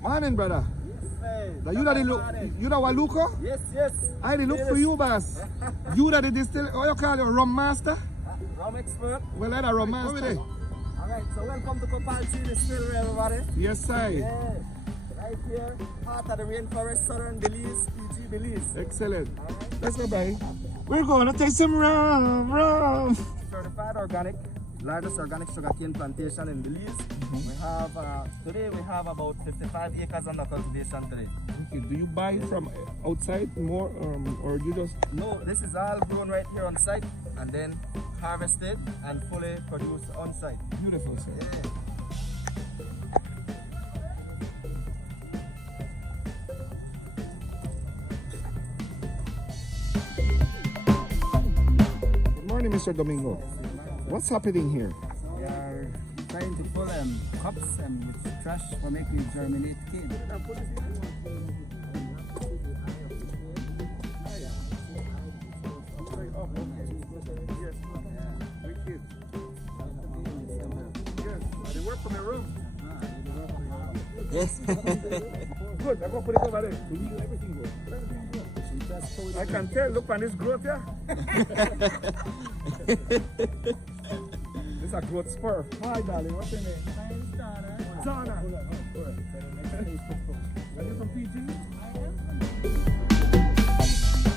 Morning, brother. Hey, Now, you that the look, you that Waluko? Yes, yes. I the look for you, boss. You that the distill, what you call your rum master? Rum expert. Well, I a rum master. Alright, so welcome to Copalli Distillery, everybody. Yes, sir. Yeah, right here, part of the rainforest, Southern Belize, PG Belize. Excellent. Alright. Let's go, baby. We're going to take some rum. Certified organic, largest organic sugarcane plantation in Belize. We have, today we have about 55 acres under cultivation today. Okay, do you buy from outside more or you just? No, this is all grown right here on site and then harvested and fully produced on site. Beautiful, sir. Yeah. Good morning, Mr. Domingo. What's happening here? We are trying to pull cups with trash for making germinate cane. They work for my room. Yes. Good, I'm going to put it over there. We do everything good. I can tell, look on this growth here. This is a growth spur. Hi, darling, what's your name? My name is Donna. Donna. Are you from PG?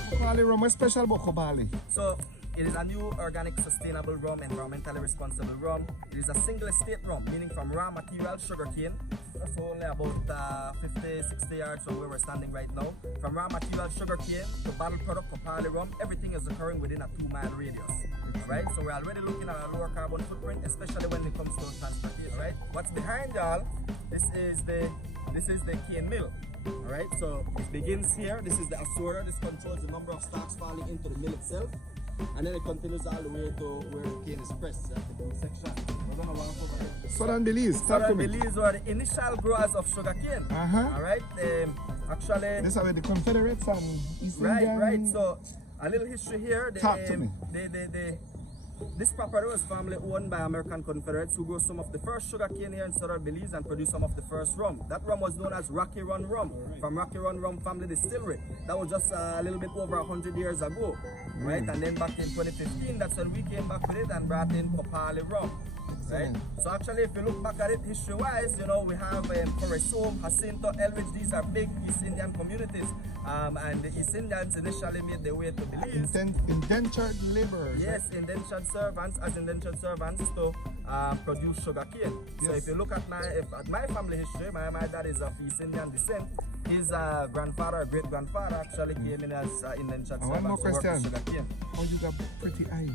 Copali rum, what's special about Copali? So, it is a new organic, sustainable rum, environmentally responsible rum. It is a single estate rum, meaning from raw material, sugarcane. That's only about 50, 60 yards from where we're standing right now. From raw material, sugarcane to bottled product, Copali rum, everything is occurring within a 2-mile radius. Right? So we're already looking at a lower carbon footprint, especially when it comes to transportation. Right? What's behind y'all? This is the cane mill. Alright, so it begins here. This is the assorter. This controls the number of stalks falling into the mill itself. And then it continues all the way to where the cane is pressed at the blue section. We're gonna walk over there. Southern Belize, talk to me. Southern Belize were the initial growers of sugarcane. Alright, actually. This are where the Confederates and East Indians. Right. So a little history here. Talk to me. This property was formerly owned by American Confederates who grew some of the first sugarcane here in Southern Belize and produced some of the first rum. That rum was known as Rocky Run Rum from Rocky Run Rum Family Distillery. That was just a little bit over 100 years ago, right? And then back in 2015, that's when we came back with it and brought in Copali rum. Right? So actually, if you look back at it history-wise, you know, we have Coresome, Jacinto, Elridge. These are big East Indian communities. And the East Indians initially made their way to Belize. Indentured laborers. Yes, indentured servants to produce sugarcane. Yes. So if you look at my family history, my dad is of East Indian descent. His grandfather, great-grandfather actually came in as indentured servant. One more to work question. with sugarcane. Oh, you got pretty eye.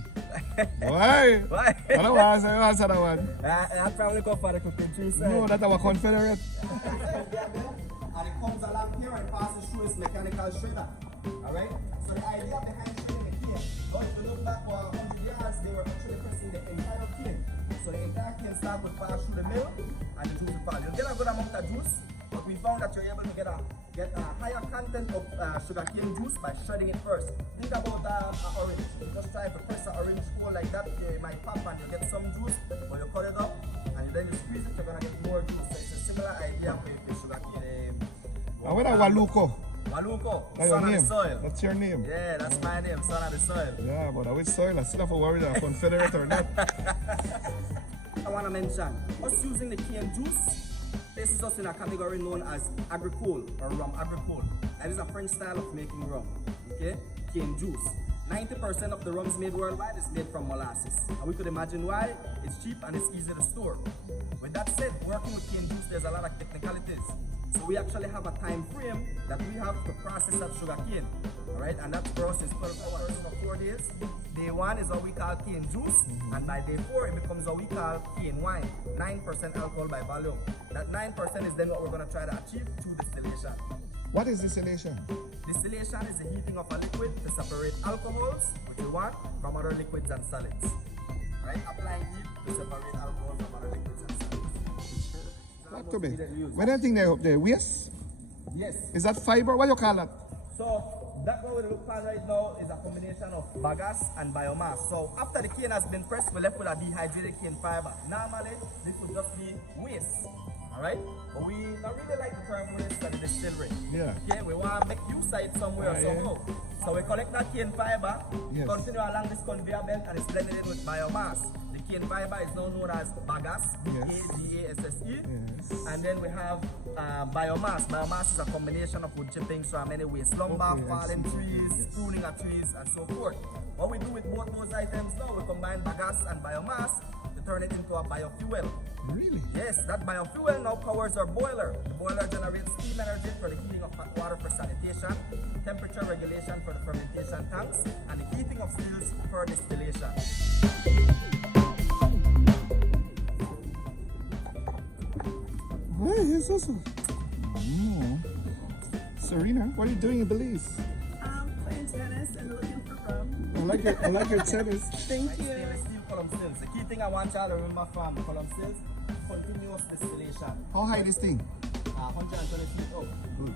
Why? Why? I don't answer that one. I probably go for the cooking juice. No, that's our Confederate. And it comes along here and passes through this mechanical shredder. Alright? So the idea behind shredding the cane, if you look back for 100 yards, they were actually pressing the entire cane. So the entire cane start would pass through the mill and the juice would fall. You'll get a good amount of juice, but we found that you're able to get a higher content of sugarcane juice by shredding it first. Think about an orange. You just try to press an orange core like that, you might pop and you get some juice, but you cut it up and then you squeeze it, you're going to get more juice. So it's a similar idea for sugarcane. And what are Waluko? Waluko, That's son your of name. the soil. That's your name. Yeah, that's my name, son of the soil. Yeah, but which soil? I still have to worry that I'm Confederate or not. I want to mention, us using the cane juice places us in a category known as agricole or rum agricole. That is a French style of making rum, okay? Cane juice. 90% of the rums made worldwide is made from molasses. And we could imagine why. It's cheap and it's easy to store. With that said, working with cane juice, there's a lot of technicalities. So we actually have a time frame that we have to process that sugar cane. Alright, and that for us is 12 hours for 4 days. Day 1 is what we call cane juice, and by day 4 it becomes what we call cane wine. 9% alcohol by volume. That 9% is then what we're going to try to achieve through distillation. What is distillation? Distillation is the heating of a liquid to separate alcohols, which we want, from other liquids and solids. Right? Applying heat to separate alcohol from other liquids and solids. Talk to me. When anything there up there, waste? Yes. Is that fiber? What do you call that? So That what we look for right now is a combination of bagasse and biomass. So after the cane has been pressed, we're left with a dehydrated cane fiber. Normally, this would just be waste. Alright? But we don't really like the term waste at the distillery. Yeah. Okay, we want to make use of it somewhere somehow. So we collect that cane fiber, continue along this conveyor belt, and it's blended in with biomass. The cane fiber is now known as bagasse, B-A-G-A-S-S-E. And then we have biomass. Biomass is a combination of wood chippings from any waste lumber, fallen trees, pruning of trees, and so forth. What we do with both those items now, we combine bagasse and biomass to turn it into a biofuel. Really? Yes, that biofuel now powers our boiler. The boiler generates steam energy for the heating of hot water for sanitation, temperature regulation for the fermentation tanks, and the heating of steels for distillation. Hey, it's awesome. Serena, what are you doing in Belize? Playing tennis and looking for rum. I like your tennis. Thank you. Stainless steel column stills. The key thing I want y'all to remember from column stills, continuous distillation. How high this thing? 120 feet up. Good.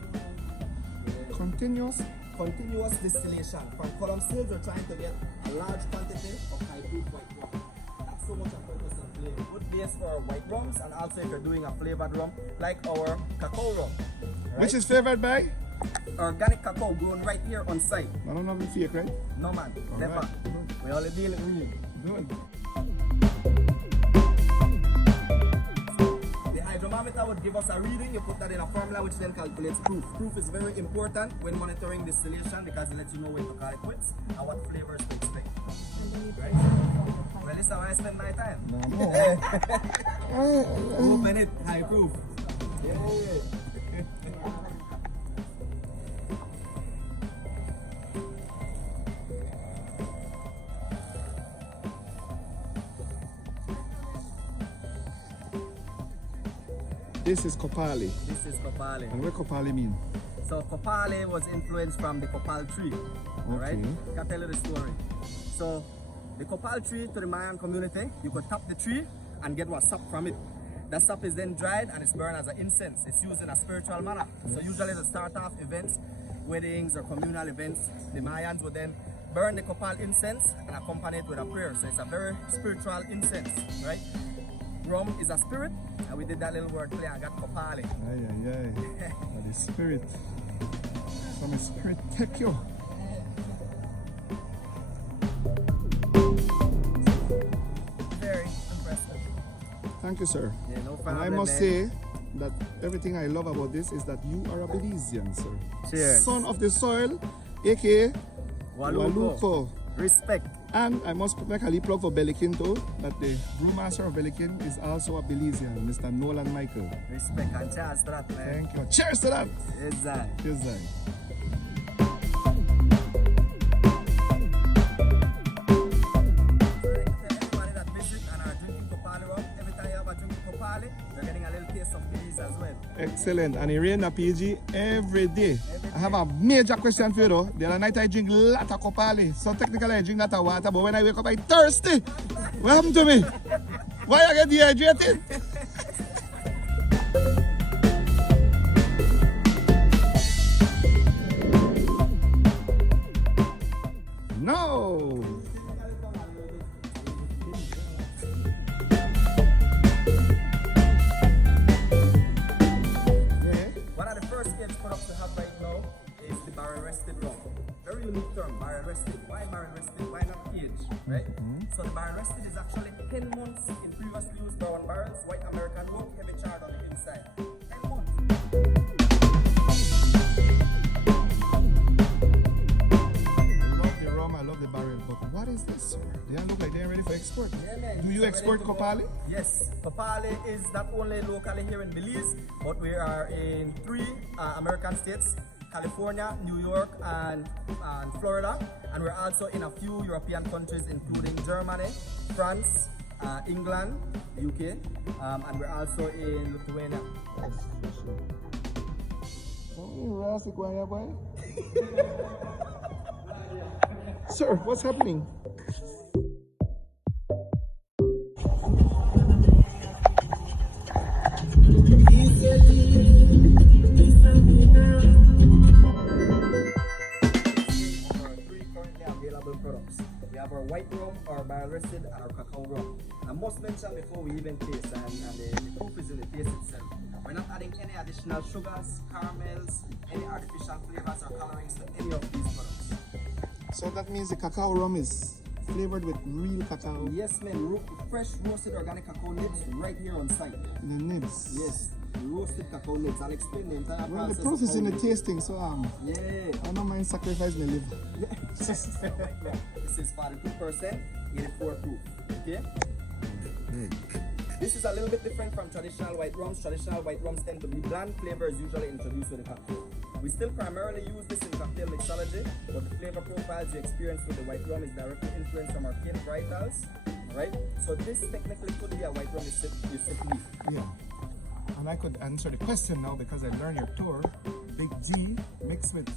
Continuous? Distillation. From column stills, we're trying to get a large quantity of high proof white rum. That's so much of purpose and flavor. Good base for white rums, and also if you're doing a flavored rum like our cacao rum. Right? Which is flavored by? Organic cacao grown right here on site. I don't know if it's fake, right? No man, never. Right. We only deal with real. Good. The hydrometer would give us a reading. You put that in a formula which then calculates proof. Proof is very important when monitoring distillation because it lets you know when to call it quits and what flavors to expect. Right? Well, this is how I spend my time. Open it, high proof. Yeah. This is Copali. This is Copali. And what Copali mean? So Copali was influenced from the Copal tree. Alright? I can tell you the story. So the Copal tree to the Mayan community, you could tap the tree and get what sap from it. That sap is then dried and it's burned as an incense. It's used in a spiritual manner. So usually to start off events, weddings or communal events, the Mayans would then burn the Copal incense and accompany it with a prayer. So it's a very spiritual incense, right? Rum is a spirit, and we did that little word play and got Copali. The spirit. From a spirit take you. Very impressive. Thank you, sir. Yeah, no And problem, I must man. say that everything I love about this is that you are a Belizean, sir. Cheers. Son of the soil, aka Waluko. Waluko. Respect. And I must make a little plug for Belikin too, that the brewmaster of Belikin is also a Belizean, Mr. Nolan Michael. Respect and cheers to that, man. Thank you. Cheers to that! Exactly. Cheers, Zai. Everybody that visit and are drinking Copali rum, every time you have a drink of Copali, you're getting a little taste of Belize as well. Excellent. And it rain a PG every day. I have a major question for you though. The other night I drink a lot of Copali. So technically I drink a lot of water, but when I wake up I'm thirsty. What happened to me? Why I get dehydrated? No! One of the first games products we have right now is the barrel rested rum. Very unique term, barrel rested. Why barrel rested? Why not aged? Right? So the barrel rested is actually 10 months in previously used bourbon barrels, white American oak, heavy charred on the inside. 10 months. I love the barrel, but what is this, sir? They don't look like they're ready for export. Yeah, man. Do you export Copali? Yes, Copali is not only locally here in Belize, but we are in 3 American states, California, New York, and Florida. And we're also in a few European countries, including Germany, France, England, UK, and we're also in Lithuania. Sir, what's happening? barrel rested and our cacao rum. I must mention before we even taste, and the proof is in the taste itself. We're not adding any additional sugars, caramels, any artificial flavors or colorings to any of these products. So that means the cacao rum is flavored with real cacao. Yes, man. Fresh roasted organic cacao nibs right here on site. The nibs. Yes, roasted cacao nibs. I'll explain the entire Well, process. the proof is of in how the we- tasting, so Yeah. I don't mind sacrifice my liver. This is 42%, 84 proof. Okay? This is a little bit different from traditional white rums. Traditional white rums tend to be bland flavors usually introduced with the cocktail. We still primarily use this in cocktail mixology, but the flavor profiles you experience with the white rum is directly influenced from our cane varietals. Alright? So this technically could be a white rum you sip leaf. Yeah. And I could answer the question now because I learned your tour. Big G mixed with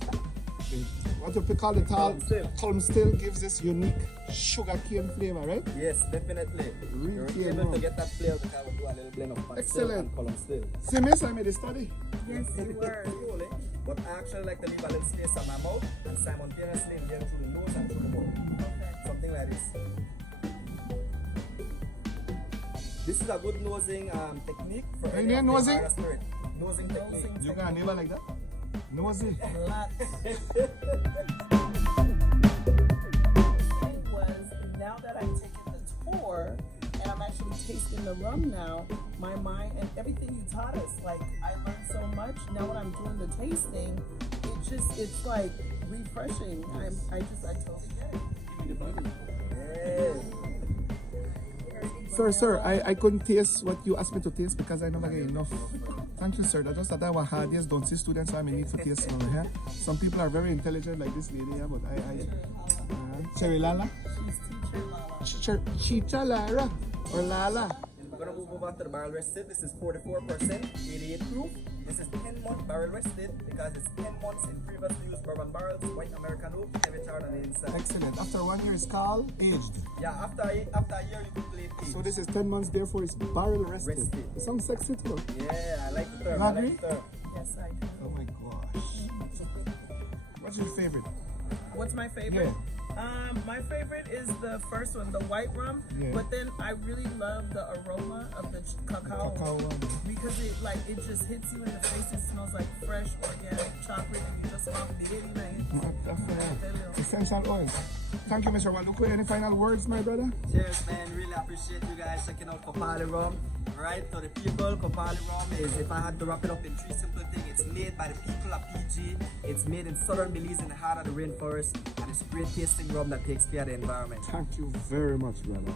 what we call the column still gives this unique sugar cane flavor, right? Yes, definitely. Real You're cane able rum. to get that flavor because we do a little blend of pan Excellent. still and column still. See, miss, I made a study. Yes, you were. Slowly, but I actually like to leave a little space on my mouth and simultaneously inhale through the nose and through the mouth. Something like this. This is a good nosing technique for Hey, any there, of the nosing? harder spirit. Nosing technique. You got a neighbor like that? Nosy. thing was, now that I've taken the tour and I'm actually tasting the rum now, my mind and everything you taught us, like I learned so much. Now when I'm doing the tasting, it's like refreshing. I totally get it. Yeah. Sir, I couldn't taste what you asked me to taste because I never get enough. Thank you, sir. That's just that I was hard days, don't see students, so I may need to taste over here. Some people are very intelligent like this lady here, but Cherry Lala? She's teacher Lala. Chicha Lara or Lala. We're gonna move over to the barrel rested. This is 44%, 88 proof. This is 10-month barrel rested because it's 10 months in previously used bourbon barrels, white American oak, heavy charred on the inside. Excellent. After 1 year, it's called aged. Yeah, after a year you can play it. So this is 10 months, therefore it's barrel rested. Rested. It sounds sexy too. Yeah, I like the term. You I agree? like the term. Yes, I do. Oh my gosh. What's your favorite? What's my favorite? My favorite is the first one, the white rum. Yeah. But then I really love the aroma of the cacao, Cacao one. because it just hits you in the face. It smells like fresh organic chocolate, and you just want to be Essential oils. Thank you, Mr. Waluku. Any final words, my brother? Cheers, man. Really appreciate you guys checking out Copali rum. Right, to the people, Copali rum is, if I had to wrap it up in three simple things, it's made by the people of PG, it's made in Southern Belize in the heart of the rainforest, and it's great tasting rum that takes care of the environment. Thank you very much, brother.